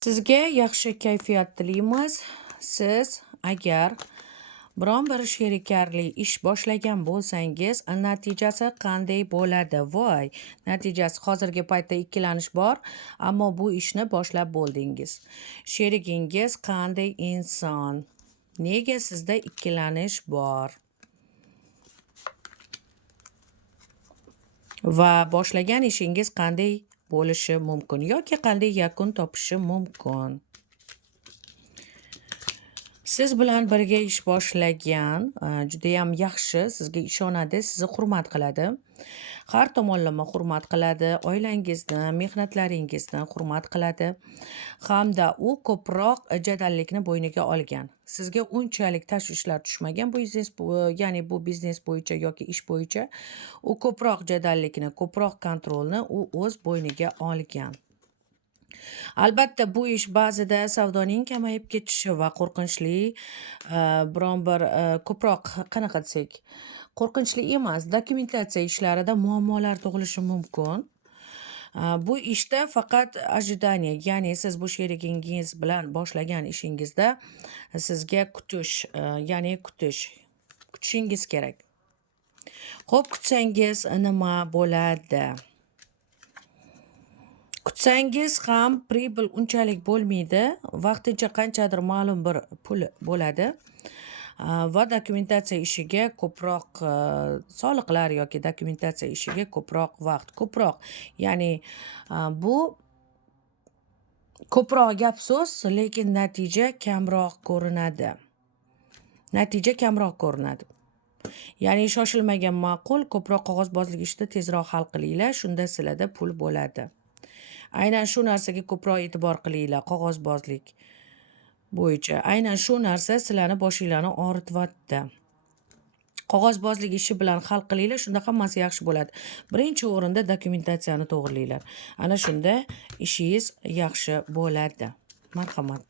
Sizga yaxshi kayfiyat tilaymiz. Siz agar biron bir sherikarli ish boshlagan bo'lsangiz, natijasi qanday bo'ladi? Voy, natijasi hozirgi paytda ikkilanish bor, ammo bu ishni boshlab bo'ldingiz. Sherigingiz qanday inson? Nega sizda ikkilanish bor? Va boshlagan ishingiz qanday bo'lishi mumkin yoki qanday yakun topishi mumkin? Siz bilan birga ish boshlagan judayam yaxshi, sizga ishonadi, sizni hurmat qiladi. Har tomonlama hurmat qiladi, oilangizni, mehnatlaringizni hurmat qiladi hamda u ko'proq jadallikni bo'yniga olgan. Sizga unchalik tashvishlar tushmagan ya'ni bu biznes bo'yicha yoki ish bo'yicha u ko'proq jadallikni, ko'proq kontrolni u o'z bo'yniga olgan. Albatta, bu ish ba'zida savdoning kamayib ketishi va qo'rqinchli biron bir ko'proq qanaqa desak, qo'rqinchli emas, dokumentatsiya ishlarida muammolar tug'ilishi mumkin. Bu ishda faqat ожидание, ya'ni siz bu sherigingiz bilan boshlagan ishingizda sizga kutishingiz kerak. Xo'p, kutsangiz nima bo'ladi? Kutsangiz ham pribul unchalik bo'lmaydi. Vaqtincha qanchadir ma'lum bir pul bo'ladi. Va dokumentatsiya ishiga ko'proq soliqlar yoki dokumentatsiya ishiga ko'proq vaqt, ya'ni bu ko'proq gap so'z, lekin natija kamroq ko'rinadi. Ya'ni shoshilmagan ma'qul, ko'proq qog'ozbozlik ishida tezroq hal qilinglar, shunda sizlarda pul bo'ladi. Aynan shu narsaga ko'proq e'tibor qilinglar, qog'ozbozlik bo'yicha. Aynan shu narsa sizlarni boshinglarni og'rityapti. Qog'ozbozlik ishi bilan hal qilinglar, shunda hammasi yaxshi bo'ladi. Birinchi o'rinda dokumentatsiyani to'g'rilanglar. Ana shunda ishingiz yaxshi bo'ladi. Marhamat.